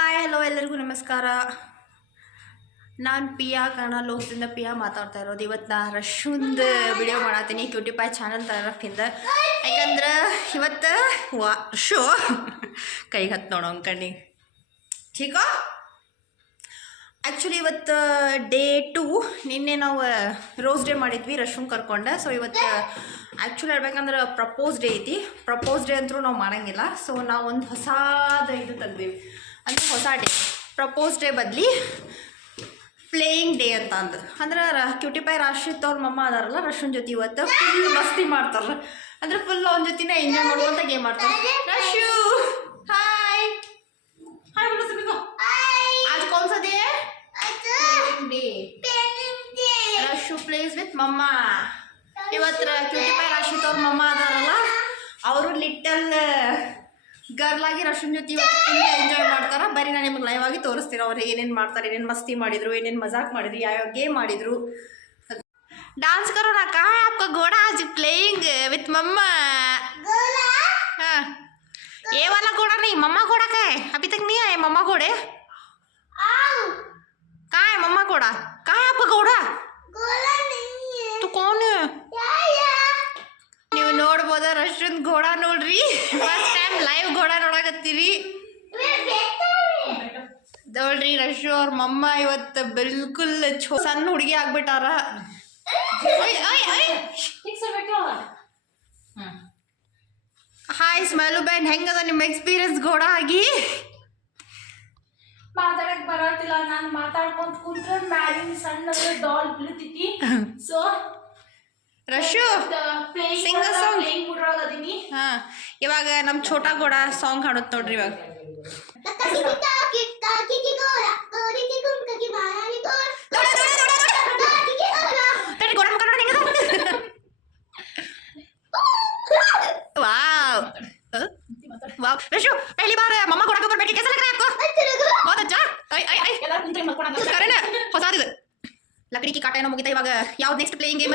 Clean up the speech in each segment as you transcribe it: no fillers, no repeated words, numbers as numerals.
Hi hello ಎಲ್ಲರಿಗೂ ನಮಸ್ಕಾರ. ನಾನು ಪಿಯಾ ಕನ್ನಡ ಲೋಕದಿಂದ ಪಿಯಾ ಮಾತಾಡ್ತಾ ಇರೋದು. ಇವತ್ತು ನಾ ರಶುಂದು ವಿಡಿಯೋ ಮಾಡತ್ತೀನಿ ಕ್ಯೂಟಿ ಪಾಯ್ ಚಾನಲ್ ತರಫಿಂದ. ಯಾಕಂದ್ರೆ ಇವತ್ತು ಶೋ ಕೈಗೆ ಹತ್ತು ನೋಡೋ ಕಣ್ಣಿಗೆ ಠೀಕ. ಆ್ಯಕ್ಚುಲಿ ಇವತ್ತು ಡೇ 2. ನಿನ್ನೆ ನಾವು ರೋಸ್ ಡೇ ಮಾಡಿದ್ವಿ ರಶುನ್ ಕರ್ಕೊಂಡೆ. ಸೊ ಇವತ್ತು ಆ್ಯಕ್ಚುಲಿ ಹೇಳ್ಬೇಕಂದ್ರೆ ಪ್ರಪೋಸ್ ಡೇ ಐತಿ. ಪ್ರಪೋಸ್ ಡೇ ಅಂತೂ ನಾವು ಮಾಡೋಂಗಿಲ್ಲ. ಸೊ ನಾವು ಒಂದು ಹೊಸಾದ ಇದು ತೆಗ್ದೀವಿ, ಅಂದರೆ ಹೊಸ ಡೇ. ಪ್ರಪೋಸ್ ಡೇ ಬದಲಿ ಪ್ಲೇಯಿಂಗ್ ಡೇ ಅಂತ ಅಂದ್ರೆ ಕ್ಯೂಟಿ ಪಾಯ್ ರಾಶಿತ್ ಅವ್ರ ಮಮ್ಮ ಅದಾರಲ್ಲ ರಶುನ್ ಜೊತೆ ಇವತ್ತು ಫುಲ್ ಮಸ್ತಿ ಮಾಡ್ತಾರೆ. ಅಂದ್ರೆ ಫುಲ್ ಅವನ ಜೊತೆನೇ ಎಂಜಾಯ್ ಮಾಡುವಂಥ ಗೇಮ್ ಮಾಡ್ತಾರೆ. ರಶು ಹಾಯ್ ಹಾಯ್ बोलो सभी को. आज कौन सा डे है? ರಶು ಪ್ಲೇಸ್ ವಿತ್ ಮಮ್ಮ. ಇವತ್ತು ಕ್ಯೂಟಿ ಪಾಯ್ ರಾಶಿತ್ ಅವ್ರ ಮಮ್ಮ ಅದಾರಲ್ಲ ಅವರು ಲಿಟಲ್ ಗರ್ಲ್ ಆಗಿ ರಶುನ್ ಜೊತೆ ಇವತ್ತು ಎಂಜಾಯ್ ಮಾಡ್ತಾರೆ. ಬರೀ ನಾನು ನಿಮ್ಗೆ ಲೈವ್ ಆಗಿ ತೋರಿಸ್ತೀನಿ ಅವ್ರು ಏನೇನು ಮಾಡ್ತಾರೆ, ಏನೇನು ಮಸ್ತಿ ಮಾಡಿದ್ರು, ಏನೇನು ಮಜಾಕ್ ಮಾಡಿದ್ರು, ಯಾವ್ಯಾವ ಗೇಮ್ ಮಾಡಿದ್ರು. डांस करो ना. कहाँ है आपका घोड़ा आज प्लेइंग विथ मम्मा? हाँ ये वाला घोड़ा नहीं, मम्मा घोड़ा का है. अभी तक नहीं आए मम्मा घोड़े. कहाँ है मम्मा घोड़ा? कहाँ है आपका घोड़ा? तो कौन है? ನೀವು ನೋಡ್ಬೋದ ರಶುನ್ ಘೋಡಾ ನೋಡ್ರಿ. ಫಸ್ಟ್ ಟೈಮ್ ಲೈವ್ ಘೋಡಾ ನೋಡಕತ್ತೀರಿ ನೋಡ್ರಿ. ರಶು ಅವ್ರ ಮಮ್ಮ ಇವತ್ತು ಬಿಲ್ಕುಲ್ ಸಣ್ಣ ಹುಡುಗಿ ಆಗ್ಬಿಟ್ಟಾರ. ಹಾಯ್ ಸ್ಮೈಲು ಬ್ಯಾಂಡ್, ಹೆಂಗದ ನಿಮ್ಮ ಎಕ್ಸ್ಪೀರಿಯನ್ಸ್ ಘೋಡಾ ಆಗಿ? ಮಾತಾಡಕ್ ಬರತ್ತಿಲ್ಲ. ನಾನು ಮಾತಾಡ್ಕೊಂತ ಕುಂತ್ರೆ ಮ್ಯಾಲಿನ ಸಣ್ಣ ಡಾಲ್ ಬೀಳ್ತೈತಿ. So Rashu sing song. ಹಾ ಇವಾಗ ನಮ್ಮ ಛೋಟಾ ಘೋಡಾ ಸಾಂಗ್ ಹಾಡುತ್ತೆ ನೋಡ್ರಿ. ಇವಾಗ वाव वाव रशु पहली बार मम्मा घोड़ा के ऊपर बैठ के कैसा लग रहा है आपको? बहुत अच्छा. आई आई आई करे ना ಹೊಸಾದಿದೆ. लकड़ी की काटा ಏನೋ ಮುಗಿತಾ. ಇವಾಗ ಯಾವ್ದು ನೆಕ್ಸ್ಟ್ ಪ್ಲೇಯಿಂಗ್ ಗೇಮ್?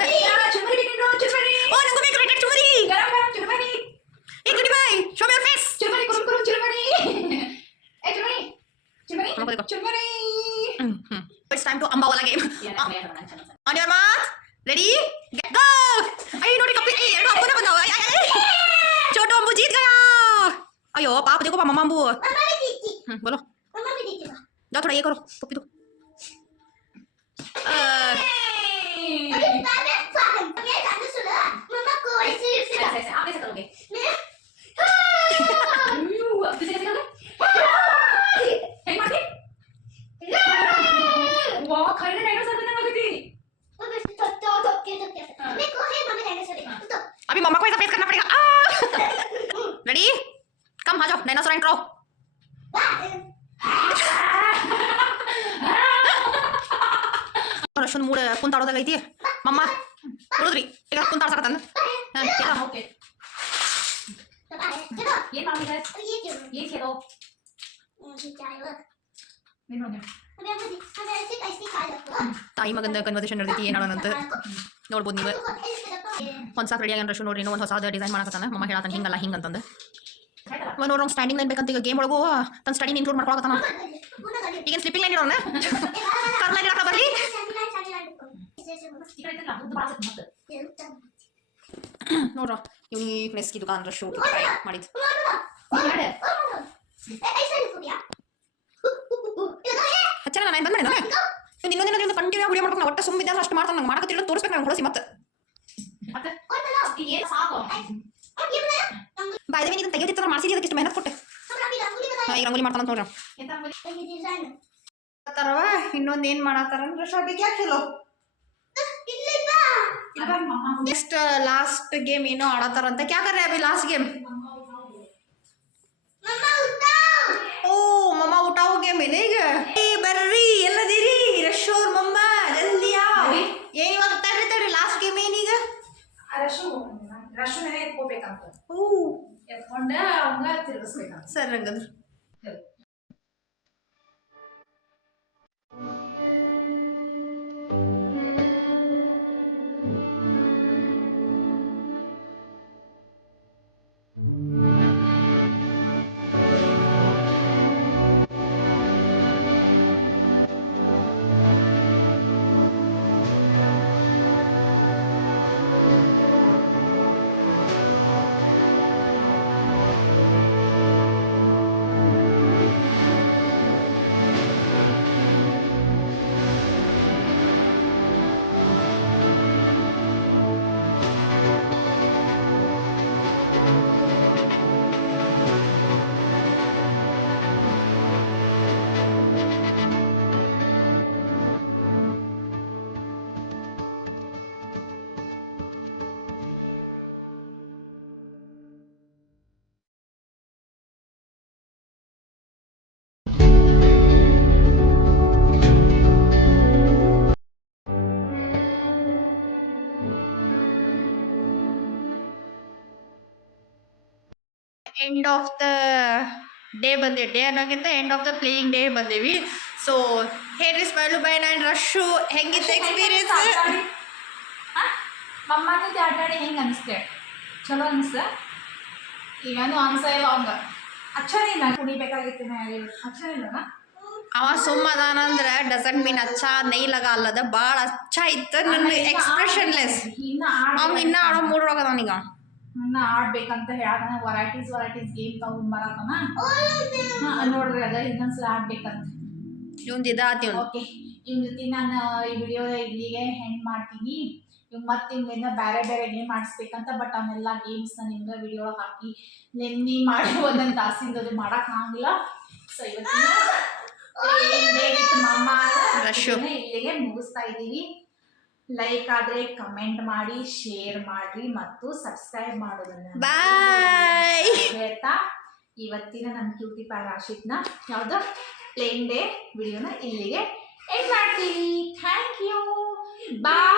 ಓ ನಂಗೂ ಬೇಕು ರೆಡ್ ಚುಮರಿ. ಏ goodbye show me your face. ಚುಮರಿ ಕುರುಮ್ ಕುರುಮ್ ಚುಮರಿ. ಏ ಚುಮರಿ ಚುಮರಿ ಚುಮರಿ. ಇಟ್ಸ್ ಟೈಮ್ ಟು ಅಂಬಾ ವಾला game. On your mark ready get go. ಐ ನೋಡಿ ಕಪ್ಪಿ ಎರಡು ಅಂಬುನ ಬಂದವ. छोटू अंबू जीत गया. अयो पाप देखो मम्मा अंबू. बोलो जाओ थोड़ा ये करो पप्पी दो. अभी मम्मा को ऐसा फेस करना पड़ेगा. रेडी कम आ जाओ डायनासोर एंड क्रो. ರಶುನ್ ಮೂಡ ಕುಂತಾಡೋದಾಗ ಐತಿ. ಮಮ್ಮ ನೋಡಿದ್ರಿ ಈಗ ಕುಂತಾಡ್ಸಕತ್ತಾನ. ಓಕೆ ಏನು ಮಾಡಿದ್ರೆ ಏನು ಕೇಳೋ ತಾಯಿ ಮಗಂದ ಕನ್ವರ್ಸೇಷನ್ ನಡೆದೈತಿ. ಏನು ಹೇಳೋಣಂತ ನೋಡ್ಬೋದು ನೀವು. ಒಂದು ಸಾಕು ರೆಡಿ ಆಗ್ಯಾನ ರಶು ನೋಡ್ರಿ. ಇನ್ನೂ ಒಂದು ಹೊಸ ಡಿಸೈನ್ ಮಾಡಕತ್ತಾನ. ಮಮ್ಮ ಹೇಳತ್ತಾನ ಹಿಂಗಲ್ಲ ಹಿಂಗಂತಂದು. ಇವಾಗ ನೋಡ್ರಿ ಸ್ಟ್ಯಾಂಡಿಂಗ್ ಲೈನ್ ಬೇಕಂತ ಈಗ ಗೇಮ್ ಒಳಗೂ ತನ್ನ ಸ್ಟಡಿನ ಇನ್ಕ್ಲೂಡ್ ಮಾಡ್ಕೊಳಕತ್ತಾನ. ಈಗೇನು ಸ್ಲಿಪ್ಪಿಂಗ್ ಲೈನ್ ಇರೋಣ ಕರ್ ಲೈನ್ ಇರಕ ಬರ್ರಿ. ನೋಡ್ರ ಯುನೀಕ್ನೆಸ್ ಇದು ಕಾನ್ ರಶು ಮಾಡಿದ್ದು. ಹಚ್ಚನ ನಾನು ಬಂದ ಇನ್ನೊಂದಿನ ಕಂಟಿನ್ಯೂ ವಿಡಿಯೋ ಮಾಡ್ಕೊಂಡು ಒಟ್ಟು ಸುಮ್ಮಿದ್ದ ಅಷ್ಟು ಮಾಡ್ತಾನೆ. ನಂಗೆ ಮಾಡಕತ್ತಿಲ್ಲ ತೋರಿಸ್ಬೇಕು ನಂಗೆ ಹೊಳಸಿ ಮತ್ತೆ ಬಾಯ್ದೆ ಇದನ್ನ ತೆಗೆದಿತ್ತ ಮಾಡಿಸಿದ ಅದಕ್ಕೆ ಇಷ್ಟು ಮೆಹನತ್ ಕೊಟ್ಟೆ. ಈಗ ರಂಗೋಲಿ ಮಾಡ್ತಾನ ನೋಡ್ರಿ. ಇನ್ನೊಂದು ಏನು ಮಾಡತ್ತಾರ ಅಂದ್ರೆ ಶಾಪಿಗೆ ಯಾಕೆ ಹೇಳೋ ನೆಕ್ಸ್ಟ್ लास्ट गेम ಏನೋ ಆಡತಾರಂತ. क्या कर रहे हैं अभी लास्ट गेम? ಓ ಮಮ್ಮ ಉಟಾओ गेम है ಈಗ. ಬರ್ರಿ ಎಲ್ಲದಿರಿ ರಶು ಅವ್ರ ಮಮ್ಮ ಜಲ್ದಿ ಏನು ಇವಾಗ ತಡ್ರಿ ತಡ್ರಿ ಲಾಸ್ಟ್ ಗೇಮ್ ಏನೀಗ? ರಶುನೇ ಎತ್ಕೋಬೇಕಂತ. ಓ ಎತ್ಕೊಂಡ ಅವಂಗ ತಿರ್ಗಿಸ್ಬೇಕಂತ. ಸರಿ ಹಂಗಂದ್ರೆ ಎಂಡ್ ಆಫ್ ದ ಡೇ ಬಂದೀವಿ. ಡೇ ಅನ್ನೋಕ್ಕಿಂತ end of the playing day ಬಂದೀವಿ. ಸೊ ಹೇಳ್ರಿ ಸ್ಮೈಲು ಬೈ ಆ್ಯಂಡ್ ರಶು, ಹೆಂಗಿತ್ತು ಎಕ್ಸ್ಪೀರಿಯನ್ಸ್? ಮಮ್ಮನ ಜೊತೆ ಆಟ ಆಡಿ ಹೆಂಗೆ ಅನಿಸ್ತೆ? ಚಲೋ ಅನಿಸ್ತ? ಈಗೇನು ಅನ್ಸ ಇಲ್ಲ ಅವಂಗ. ಅಚ್ಚನಿಲ್ಲ ಕುಡಿಬೇಕಾಗಿತ್ತು ಮ್ಯಾಲೆ. ಅಚ್ಚನಿಲ್ಲನ ಅವ ಸುಮ್ಮದಾನಂದ್ರೆ ಡಸಂಟ್ ಮೀನ್ ಅಚ್ಚ ನೈಲಗ ಅಲ್ಲದ ಭಾಳ ಅಚ್ಚ ಇತ್ತು. ನನ್ನ ಎಕ್ಸ್ಪ್ರೆಷನ್ಲೆಸ್. ಅವ್ನು ಇನ್ನೂ ಆಡೋ ಮೂಡ್ರೊಳಗದವನೀಗ. ಇನ್ನು ಆಡ್ಬೇಕಂತ ಹೇಳ್ತಾನೆ. ವೆರೈಟೀಸ್ ಗೇಮ್ ತಗೊಂಡ್ಬರತ್ತಾನ. ನೋಡ್ರಿ ಅದ ಇನ್ನೊಂದ್ಸಲ ಆಡ್ಬೇಕಂತ ಇವಂದು ಇದಾತಿ. ಓಕೆ, ಇವ್ನ ಜೊತೆ ನಾನು ಈ ವಿಡಿಯೋ ಇಲ್ಲಿಗೆ ಹೆಂಡ್ ಮಾಡ್ತೀನಿ. ಇವ್ ಮತ್ತೆ ಇವ್ನಿಂದ ಬೇರೆ ಬೇರೆ ಗೇಮ್ ಆಡಿಸ್ಬೇಕಂತ. ಬಟ್ ಅವನ್ನೆಲ್ಲ ಗೇಮ್ಸ್ನ ನಿಮ್ಗೆ ವಿಡಿಯೋ ಹಾಕಿ ನೆನ್ನಿ ಮಾಡಿ ಒಂದೊಂದು ತಾಸಿಂದ ಅದು ಮಾಡಕ್ ಆಗಂಗಿಲ್ಲ. ಸೊ ಇವತ್ತಿನ ಮಮ್ಮ ಇಲ್ಲಿಗೆ ಮುಗಿಸ್ತಾ ಇದ್ದೀವಿ. ಲೈಕ್ ಆದ್ರೆ ಕಮೆಂಟ್ ಮಾಡಿ, ಶೇರ್ ಮಾಡಿ ಮತ್ತು ಸಬ್ಸ್ಕ್ರೈಬ್ ಮಾಡೋದನ್ನ ಬಾಯ್ ಹೇಳ್ತಾ ಇವತ್ತಿನ ನಮ್ಮ ಕ್ಯೂಟಿ ಪಾಯ್ ರಾಶಿತ್ನ ಯಾವ್ದು ಪ್ಲೇಯಿಂಗ್ ಡೇ ವಿಡಿಯೋನ ಇಲ್ಲಿಗೆ ಎಂಡ್ ಮಾಡ್ತೀವಿ. Thank you, bye.